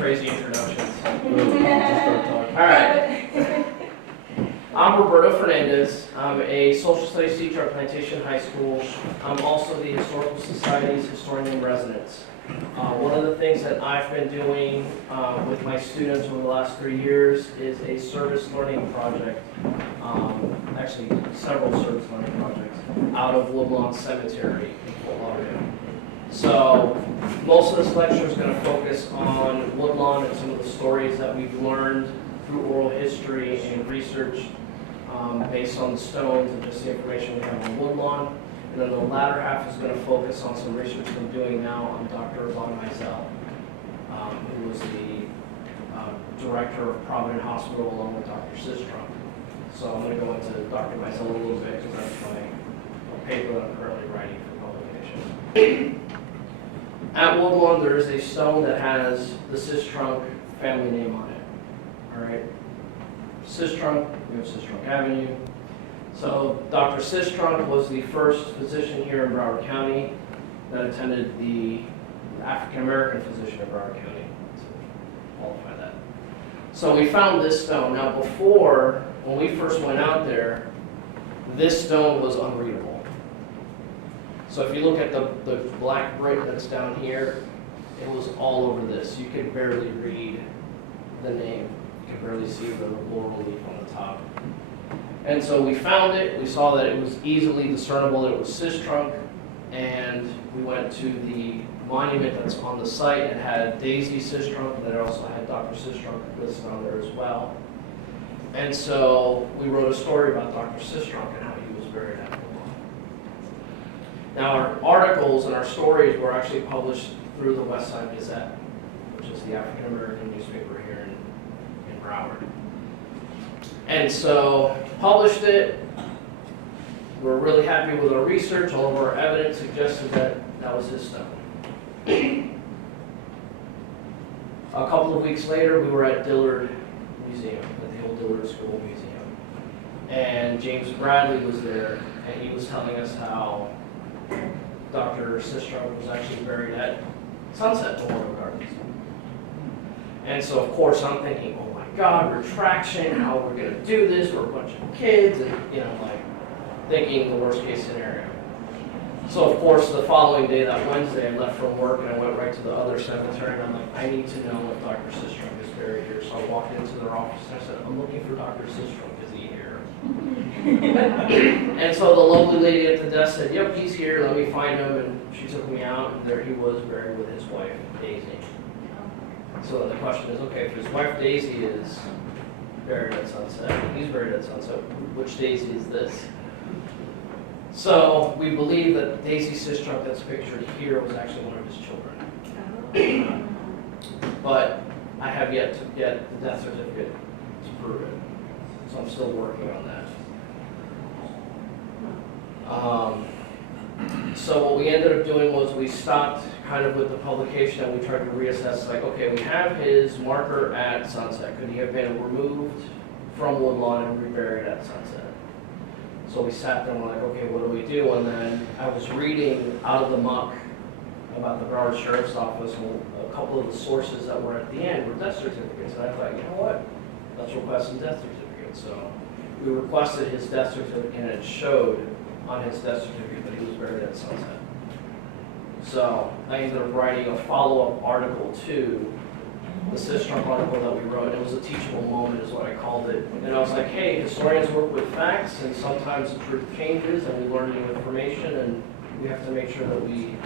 crazy introductions. All right. I'm Roberto Fernandez. I'm a social studies teacher at Plantation High School. I'm also the Historical Society's historian in residence. One of the things that I've been doing with my students over the last 3 years is a service learning project, actually several service learning projects, out of Woodlawn Cemetery in Fort Lauderdale. So most of this lecture is going to focus on Woodlawn and some of the stories that we've learned through oral history and research based on the stones and just the information we have on Woodlawn. And then the latter half is going to focus on some research I'm doing now on Dr. Von Meisel, who was the director of Providence Hospital along with Dr. Sistrunk. So I'm going to go into Dr. Meisel a little bit because that's my paper that I'm currently writing for publication. At Woodlawn, there is a stone that has the Sistrunk family name on it. All right. Sistrunk, we have Sistrunk Avenue. So Dr. Sistrunk was the first physician here in Broward County that attended the African American physician in Broward County, to qualify that. So we found this stone. Now before, when we first went out there, this stone was unreadable. So if you look at the black brick that's down here, it was all over this. You could barely read the name. You could barely see the laurel leaf on the top. And so we found it, we saw that it was easily discernible that it was Sistrunk, and we went to the monument that's on the site. It had Daisy Sistrunk, and it also had Dr. Sistrunk listed on there as well. And so we wrote a story about Dr. Sistrunk and how he was buried at Woodlawn. Now our articles and our stories were actually published through the West Side Gazette, which is the African American newspaper here in Broward. And so published it. We're really happy with our research. All of our evidence suggested that that was his stone. A couple of weeks later, we were at Dillard Museum, at the old Dillard School Museum. And James Bradley was there, and he was telling us how Dr. Sistrunk was actually buried at Sunset Memorial Gardens. And so, of course, I'm thinking, oh my God, retraction, how we're going to do this, we're a bunch of kids, and, like, thinking the worst case scenario. So, of course, the following day, that Wednesday, I left from work and I went right to the other cemetery, and I'm like, I need to know if Dr. Sistrunk is buried here. So I walked into their office and I said, I'm looking for Dr. Sistrunk, is he here? And so the lovely lady at the desk said, yep, he's here, let me find him, and she took me out, and there he was buried with his wife, Daisy. So the question is, okay, if his wife Daisy is buried at Sunset, and he's buried at Sunset, which Daisy is this? So we believe that Daisy Sistrunk that's pictured here was actually one of his children. But I have yet to get the death certificate to prove it. So I'm still working on that. So what we ended up doing was we stopped kind of with the publication and we tried to reassess, like, okay, we have his marker at Sunset. Could he have been removed from Woodlawn and reburied at Sunset? So we sat there and we're like, okay, what do we do? And then I was reading out of the muck about the Broward Sheriff's Office, and a couple of the sources that were at the end were death certificates. And I thought, you know what? Let's request some death certificates. So we requested his death certificate, and it showed on his death certificate that he was buried at Sunset. So I ended up writing a follow-up article to the Sistrunk article that we wrote. It was a teachable moment is what I called it. And I was like, hey, historians work with facts, and sometimes the truth changes, and we learn new information, and we have to make sure that we,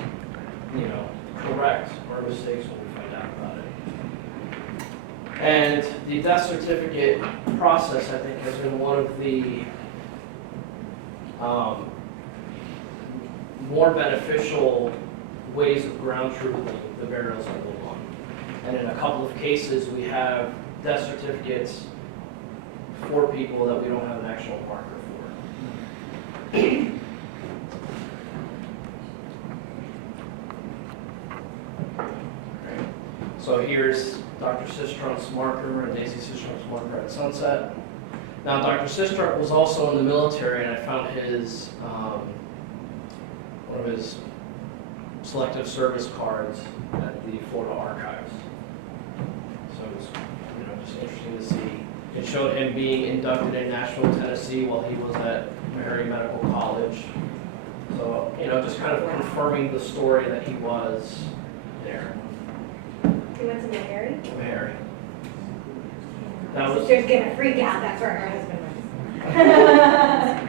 correct our mistakes when we find out about it. And the death certificate process, I think, has been one of the more beneficial ways of ground truthing the burials at Woodlawn. And in a couple of cases, we have death certificates for people that we don't have an actual marker for. Okay. So here's Dr. Sistrunk's marker and Daisy Sistrunk's marker at Sunset. Now, Dr. Sistrunk was also in the military, and I found his one of his selective service cards at the Florida Archives. It showed him being inducted in Nashville, Tennessee while he was at Mary Medical College. So, you know, just kind of confirming the story that he was there. He went to Mary. Mary. My That was sister's gonna freak out, that's where her husband went.